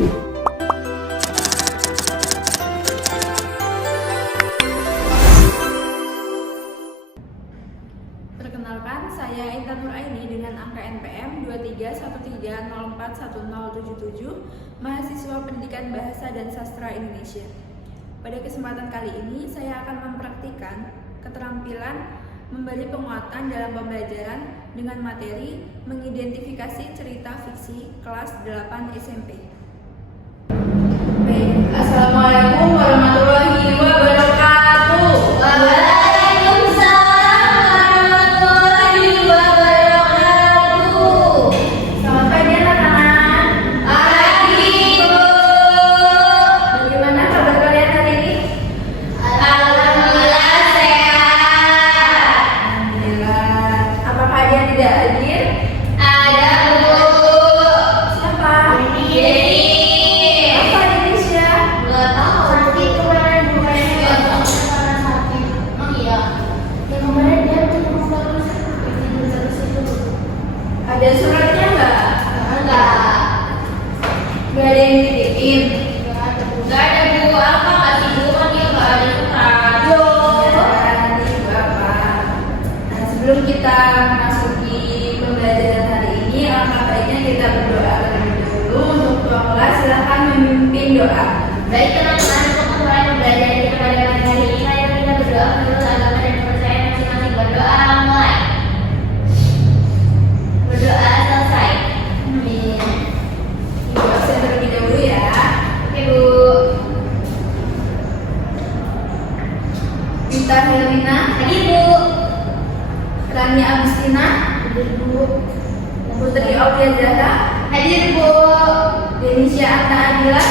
Perkenalkan, saya Intan Nuraini dengan angka NPM 2313041077, mahasiswa Pendidikan Bahasa dan Sastra Indonesia. Pada kesempatan kali ini, saya akan mempraktikkan keterampilan memberi penguatan dalam pembelajaran dengan materi mengidentifikasi cerita fiksi kelas 8 SMP. Baik, Assalamualaikum warahmatullahi wabarakatuh. Ada suratnya nggak? Nggak ada yang dititipin? Nggak ada Bu, apa kasih Bu kan dia nggak ada surat. Nanti apa? Nah, sebelum kita masuki pembelajaran hari ini, alangkah baiknya kita berdoa terlebih dahulu. Untuk ketua kelas, silakan memimpin doa. Baik teman-teman, untuk memulai pembelajaran kita pada pagi hari ini, mari kita berdoa menurut agama dan kepercayaan masing-masing. Berdoa mulai. Berdoa selesai. Amin. Ibu absen terlebih dahulu ya. Oke Bu. Wita Helena, Hadir Bu. Rani Agustina, Hadir Bu. Putri Aulia Zahra, Hadir Bu. Denisha Anna Adila.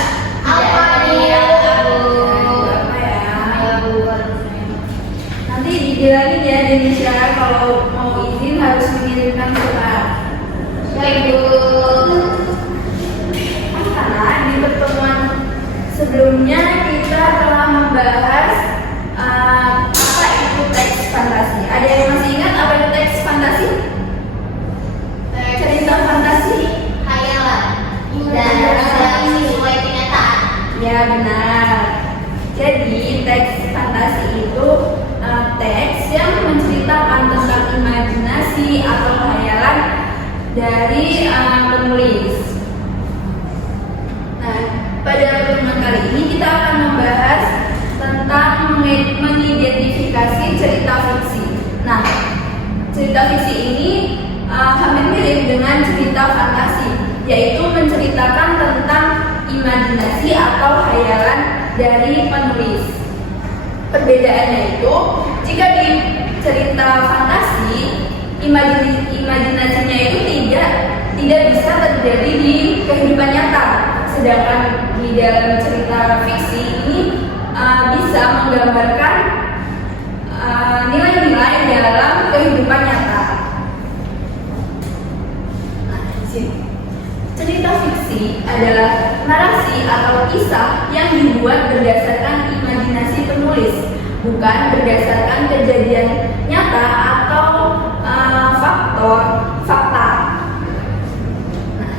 Apa dia Bu? Apa ya? Ya Bu. Nanti dibilangin ya Denisha kalau mau izin harus mengirimkan surat. Baik Bu. Karena di pertemuan sebelumnya kita telah membahas apa itu teks fantasi. Ada yang masih ingat apa itu teks fantasi? Cerita fantasi? Khayalan dan sesuai kenyataan. Ya benar. Jadi teks fantasi itu teks yang menceritakan tentang imajinasi atau khayalan dari penulis. Nah, pada pertemuan kali ini kita akan membahas tentang mengidentifikasi cerita fiksi. Nah, cerita fiksi ini hampir mirip dengan cerita fantasi, yaitu menceritakan tentang imajinasi atau khayalan dari penulis. Perbedaannya itu, jika di cerita fantasi, imajinasinya itu tidak bisa terjadi di kehidupan nyata, sedangkan di dalam cerita fiksi ini bisa menggambarkan nilai-nilai dalam kehidupan nyata. Nah, di sini. Cerita fiksi adalah narasi atau kisah yang dibuat berdasarkan imajinasi penulis, bukan berdasarkan kejadian nyata atau fakta. Nah,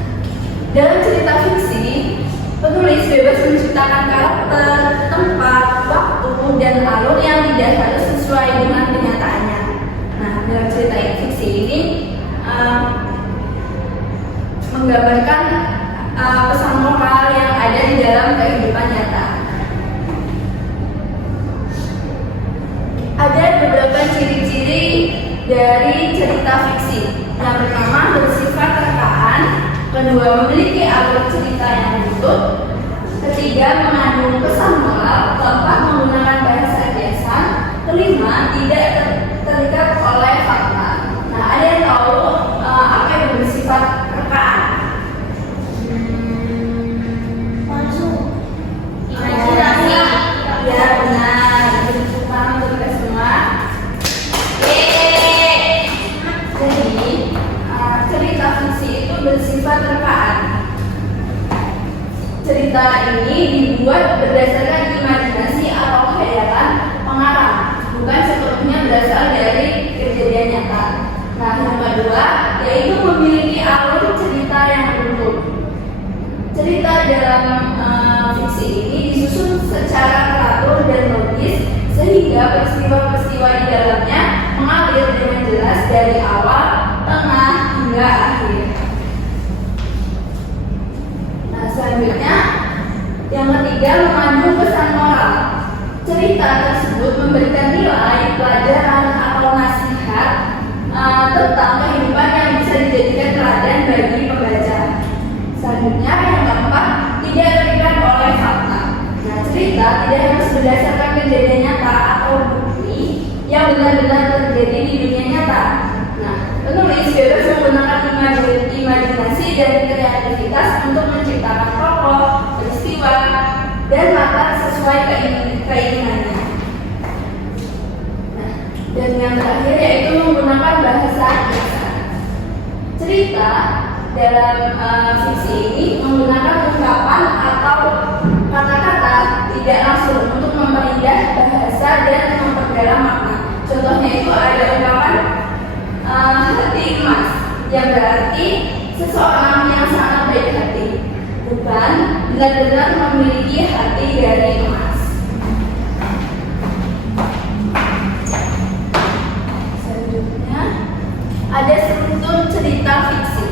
dalam cerita fiksi, penulis bebas menciptakan karakter, tempat, waktu, dan alur yang tidak harus sesuai dengan kenyataannya. Nah, dalam cerita fiksi ini menggambarkan pesan moral yang ada di dalam kehidupan nyata. Ada beberapa ciri-ciri dari cerita fiksi. Yang pertama, bersifat rekaan. Kedua, memiliki alur cerita yang utuh. Ketiga, mengandung pesan moral. Keempat, menggunakan bahasa lisan. Kelima, tidak terikat oleh fakta. Nah, ada yang tahu apa yang bersifat rekaan? Imajinasi. Ya benar. Tepuk tangan untuk kita semua. Jadi cerita fiksi itu bersifat rekaan. Cerita ini dibuat berdasarkan imajinasi atau khayalan pengarang, bukan sepenuhnya berasal dari kejadian nyata. Nah, yang kedua yaitu memiliki alur cerita yang utuh. Cerita dalam fiksi ini disusun secara teratur dan logis sehingga peristiwa-peristiwa di dalamnya mengalir dengan jelas dari awal, tengah hingga akhir. Nah, selanjutnya yang ketiga, mengandung pesan moral. Cerita tersebut memberikan nilai, pelajaran atau nasihat tentang kehidupan yang bisa dijadikan teladan bagi pembaca. Selanjutnya yang keempat, tidak terikat oleh fakta. Nah, cerita tidak harus berdasarkan kejadian nyata atau bukti yang benar-benar terjadi di dunia nyata. Nah, penulis bebas menggunakan imajinasi dan kreativitas untuk menciptakan tokoh, peristiwa, dan latar sesuai keinginannya. Nah, dan yang terakhir yaitu menggunakan bahasa lisan. Cerita dalam fiksi ini menggunakan ungkapan atau kata-kata tidak langsung untuk memperindah bahasa dan memperdalam makna. Contohnya itu ada ungkapan hati emas, yang berarti seseorang yang sangat baik hati, bukan benar-benar memiliki hati dari emas. Selanjutnya ada struktur cerita fiksi.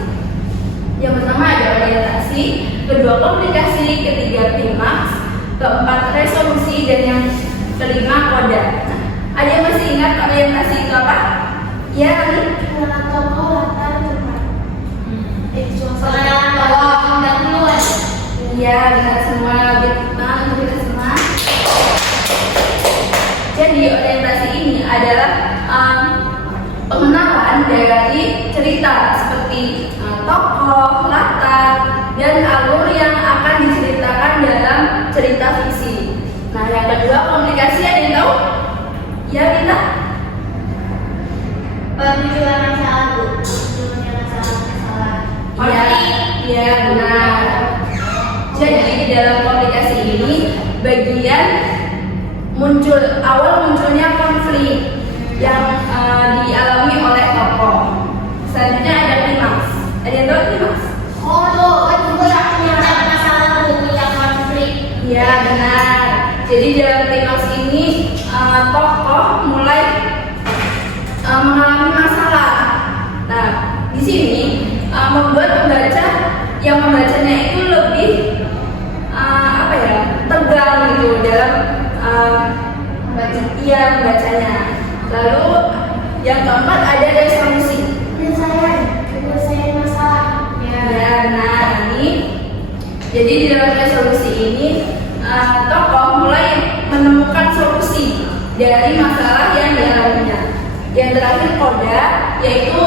Yang pertama ada orientasi, kedua komplikasi, ketiga klimaks, keempat resolusi, dan yang kelima koda. Nah, ada yang masih ingat orientasi itu apa? Ya, tokoh latar tempat. Kalau pendahuluan. Iya, benar semua. Benar untuk kita semua. Jadi orientasi ini adalah pengenalan dari cerita seperti tokoh, latar, dan alur yang akan diceritakan dalam cerita fiksi. Nah, yang kedua komplikasi, ada yang tahu? Ya, kita. Permunculan masalah, Bu. Munculnya masalah. Iya, benar. Jadi di dalam komplikasi ini bagian awal munculnya konflik yang dialami oleh tokoh. Selanjutnya ada klimaks. Ada yang tahu klimaks? Itu yang punya masalah, Bu, punya konflik. Iya, benar. Jadi dalam klimaks ini tokoh mulai mengalami masalah. Nah, di sini membuat pembaca yang membacanya itu lebih tegang gitu dalam membacanya. Lalu yang keempat ada resolusi. Penyelesaian masalah. Ya, nah ini. Jadi di dalam resolusi ini tokoh mulai menemukan solusi dari masalah yang dialaminya. Yang terakhir koda, yaitu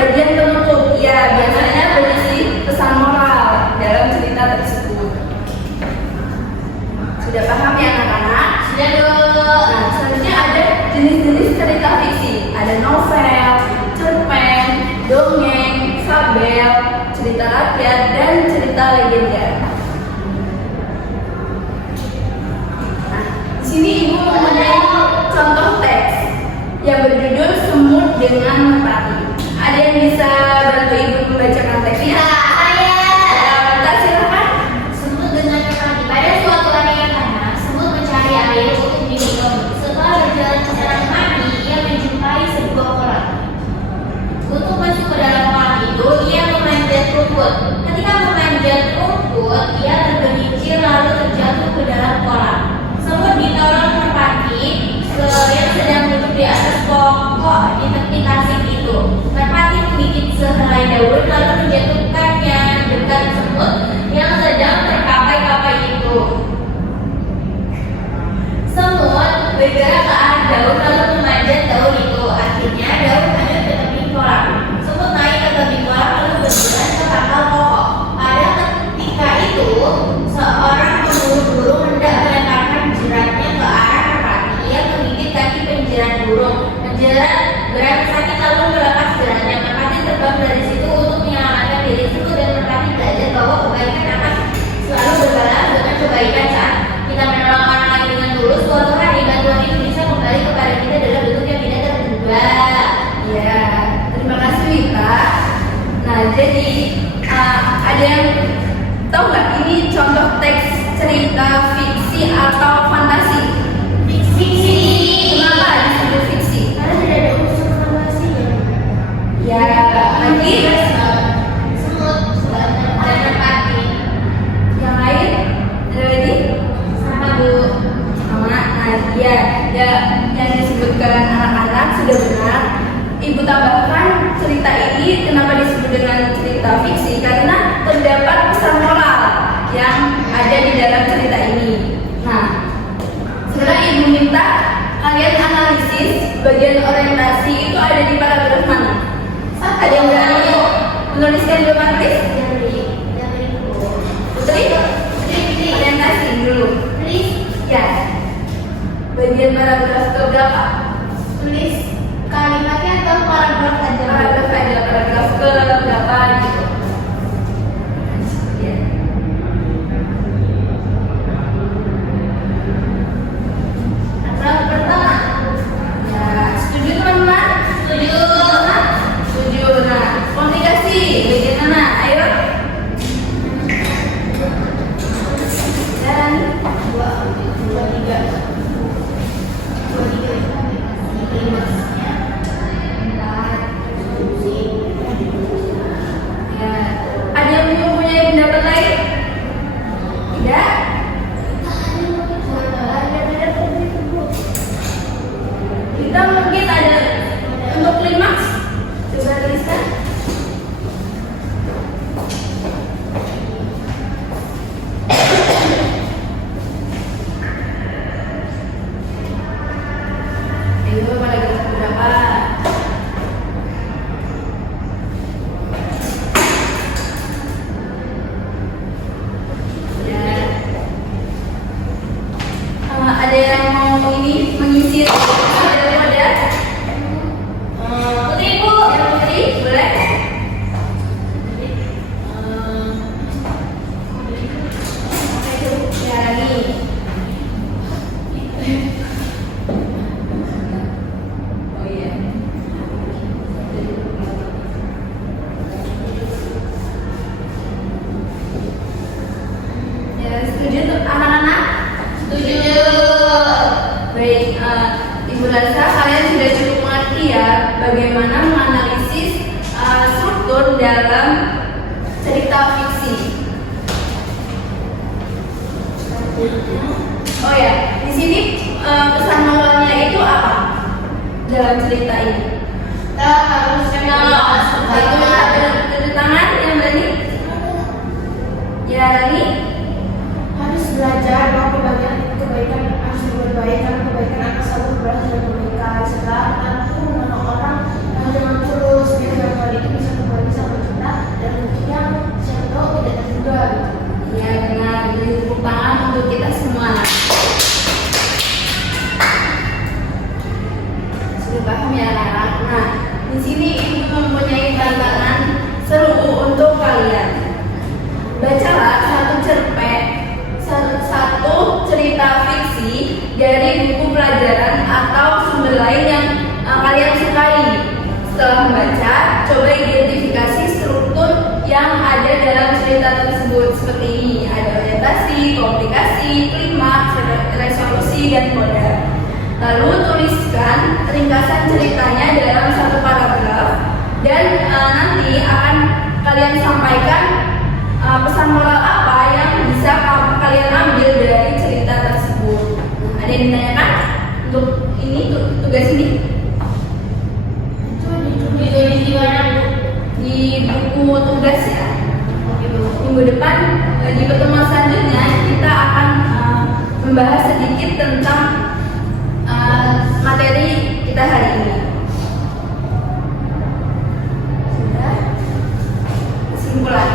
bagian penutup. Ya, biasanya berisi pesan moral dalam cerita tersebut. Sudah paham ya anak-anak? Sudah, Bu. Nah, selanjutnya ada jenis-jenis cerita fiksi. Ada novel, cerpen, dongeng, fabel, cerita rakyat, dan cerita legenda. Nah, di sini Ibu mempunyai contoh teks yang berjudul Semut dengan Merpati. Ada yang bisa bantu Ibu membacakan teksnya? Kita silakan. Semut dengan merpati. Pada suatu hari yang panas, semut mencari air untuk diminum. Setelah berjalan secara mandi, ia menjumpai sebuah kolam. Untuk masuk ke dalam kolam itu, ia memanjat rumput. Ketika memanjat rumput, ia tergelincir lalu terjatuh ke dalam kolam. Semut ditolong merpati yang sedang duduk di atas pokok di tepi tasik itu. Merpati menggigit sehelai daun lalu menjatuhkannya dekat semut yang sedang terkapai-kapai itu. Semut bergerak ke arah daun lalu memanjat daun itu. Akhirnya daun hanyut ke tepi kolam. Semut naik ke tepi kolam lalu berjalan ke pangkal pokok. Pada ketika itu, seorang pemburu burung hendak melemparkan jeratnya ke arah merpati. Ia menggigit kaki penjerat burung. Penjerat berat sakit lalu melepas jeratnya. Merpati terbang dari situ untuk menyelamatkan diri. Semut dan merpati belajar bahwa kebaikan akan selalu berbalas dengan kebaikan saat kita menolong orang lain dengan tulus. Suatu hari bantuan itu bisa kembali kepada kita dalam bentuk yang tidak terduga. Ya, terima kasih Wita. Nah, jadi ada yang tahu tahu nggak ini contoh teks cerita fiksi atau fantasi? Fiksi. Kenapa disebut fiksi? Karena tidak ada unsur fantasi. Ya, lagi Semut dan merpati. yang lain ada lagi? Sama Bu. Sama, nah ya yang disebutkan anak-anak sudah benar. Ibu tambahkan cerita ini kenapa disebut dengan cerita fiksi karena terdapat pesan moral yang ada di dalam cerita ini. Nah, sekarang ibu minta kalian analisis bagian orientasi itu ada di paragraf mana? Ada yang berani menuliskan jawaban, please? Dari Bu. Putri? Orientasi dulu. Please Ya. Bagian paragraf keberapa? tulis kalimatnya atau paragraf aja. Paragraf keberapa gitu. Ya. Paragraf pertama. Ya, setuju teman-teman? Setuju. Setuju. Nah, komunikasi bagian mana? Ayo. Dan Dua, tiga. Dua, tiga. Maksudnya empat, ya, ada yang mempunyai pendapat lain? Tidak? Kita mungkin ada untuk klimaks. Coba tuliskan. Ayo, paragraf berapa? Ya. Ada yang mau ini mengisi ada? Putri Bu. Ya, Putri, boleh? Ya, lagi. Oh iya. Ya, setuju untuk anak-anak? Setuju. Baik, Ibu rasa kalian sudah cukup mengerti ya bagaimana menganalisis struktur dalam cerita fiksi. Oh ya, di sini pesan moralnya itu apa dalam cerita ini? Kita harus kenal Satu tepuk tangan yang berani. Ya, Rani. harus belajar bahwa kebaikan harus berbuat baik karena kebaikan akan selalu berasal dari kebaikan. Sekarang aku menolong orang dengan tulus biar hal itu bisa kembali sama kita dan mungkin siapa tahu tidak terduga. Ya, benar. Beri tepuk tangan untuk kita semua. Sudah paham ya, anak-anak? Nah, di sini ibu mempunyai tantangan seru untuk kalian. Bacalah satu cerita fiksi dari buku pelajaran atau sumber lain yang kalian sukai. Setelah membaca, coba identifikasi struktur yang ada dalam cerita tersebut seperti ini. Ada orientasi, komplikasi, klimaks, resolusi, dan kode. Lalu tuliskan ringkasan ceritanya dalam satu paragraf dan nanti akan kalian sampaikan pesan moral apa yang bisa kalian ambil dari cerita tersebut. Ada yang ditanyakan untuk ini tugas ini? Ditulis di mana, Bu? Di buku tugas ya. Minggu depan di pertemuan selanjutnya kita akan membahas sedikit tentang materi kita hari ini. Sudah. Kesimpulan.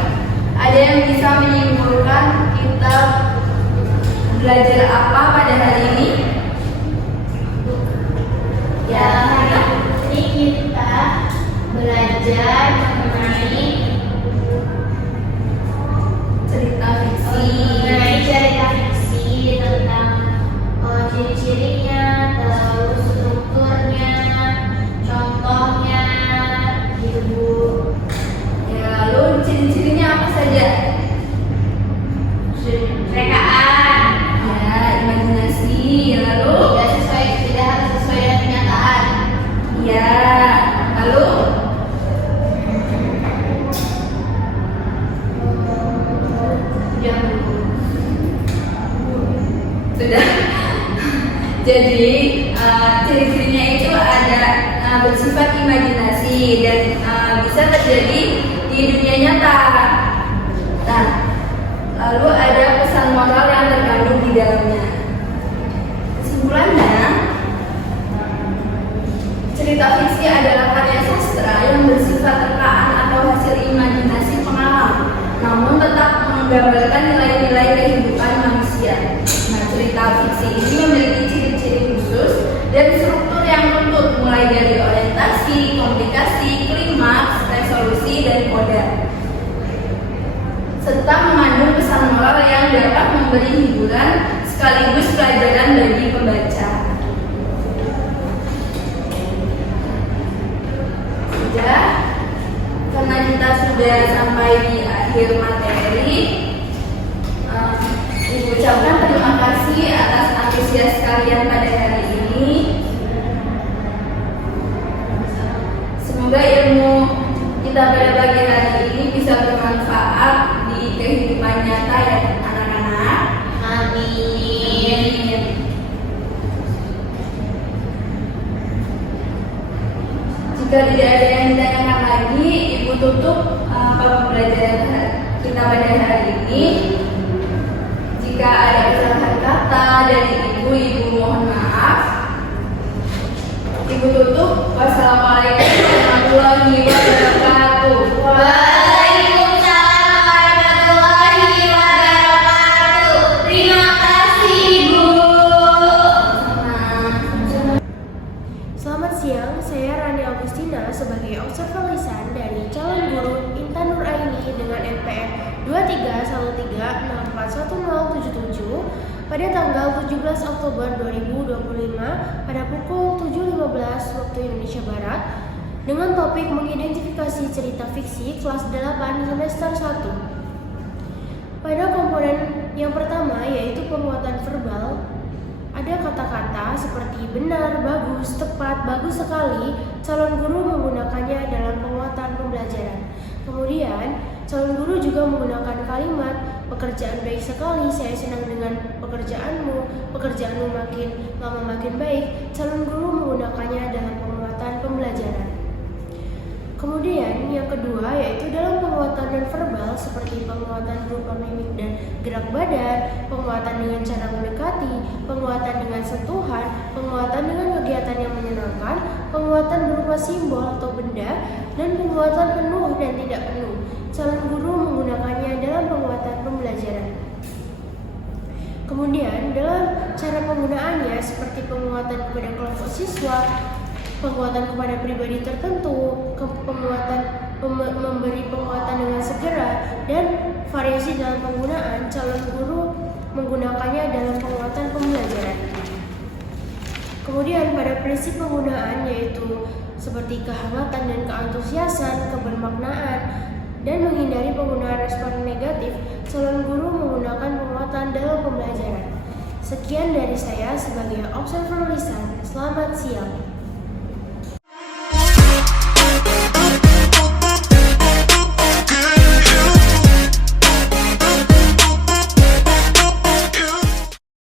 Ada yang bisa menyimpulkan kita belajar apa pada hari ini? Ya, ini kita belajar mengenai Cerita fiksi. cerita fiksi tentang ciri-cirinya, terus strukturnya, contohnya, gitu Bu. Ya, lalu ciri-cirinya apa saja? Jadi ciri-cirinya itu ada bersifat imajinasi dan bisa terjadi di dunia nyata. Nah, lalu ada pesan moral yang terkandung di dalamnya. Kesimpulannya, cerita fiksi adalah karya sastra yang bersifat terkaan atau hasil imajinasi pengalaman, namun tetap menggambarkan nilai-nilai kehidupan manusia. Nah, cerita fiksi ini memiliki ciri-ciri khusus dan struktur yang runtut, mulai dari orientasi, komplikasi, klimaks, resolusi, dan koda, serta mengandung pesan moral yang dapat memberi hiburan sekaligus pelajaran bagi pembaca. Karena kita sudah sampai di akhir materi, Ibu ucapkan terima kasih atas antusias kalian pada hari ini. Semoga ilmu kita pada pagi hari ini bisa bermanfaat di kehidupan nyata ya anak-anak. Amin. Jika tidak ada yang ditanyakan lagi, Ibu tutup pembelajaran kita pada hari ini. Jika ada kesalahan kata dari Ibu mohon maaf. Ibu tutup. Wassalamualaikum warahmatullahi wabarakatuh. Waalaikumsalam warahmatullahi wabarakatuh. Terima kasih, Bu. Selamat siang, saya Rani Augustina sebagai observer lisan dari calon guru Intan Nuraini dengan NPM 2313641077 pada tanggal 17 Oktober 2025 pada pukul 7.15 waktu Indonesia Barat dengan topik mengidentifikasi cerita fiksi kelas 8 semester 1. Pada komponen yang pertama yaitu penguatan verbal, ada kata-kata seperti benar, bagus, tepat, bagus sekali. Calon guru menggunakannya dalam penguatan pembelajaran. Kemudian, calon guru juga menggunakan kalimat pekerjaan baik sekali, saya senang dengan pekerjaanmu makin lama makin baik. Calon guru menggunakannya dalam penguatan pembelajaran. Kemudian yang kedua yaitu dalam penguatan non-verbal seperti penguatan berupa mimik dan gerak badan, penguatan dengan cara mendekati, penguatan dengan sentuhan, penguatan dengan kegiatan yang menyenangkan, penguatan berupa simbol atau benda, dan penguatan penuh dan tidak penuh. Calon guru menggunakannya dalam penguatan pembelajaran. Kemudian dalam cara penggunaannya seperti penguatan kepada kelompok siswa, penguatan kepada pribadi tertentu, memberi penguatan dengan segera, dan variasi dalam penggunaan, calon guru menggunakannya dalam penguatan pembelajaran. Kemudian pada prinsip penggunaan yaitu seperti kehangatan dan keantusiasan, kebermaknaan, dan menghindari penggunaan respon negatif, calon guru menggunakan penguatan dalam pembelajaran. Sekian dari saya sebagai observer lisan. Selamat siang.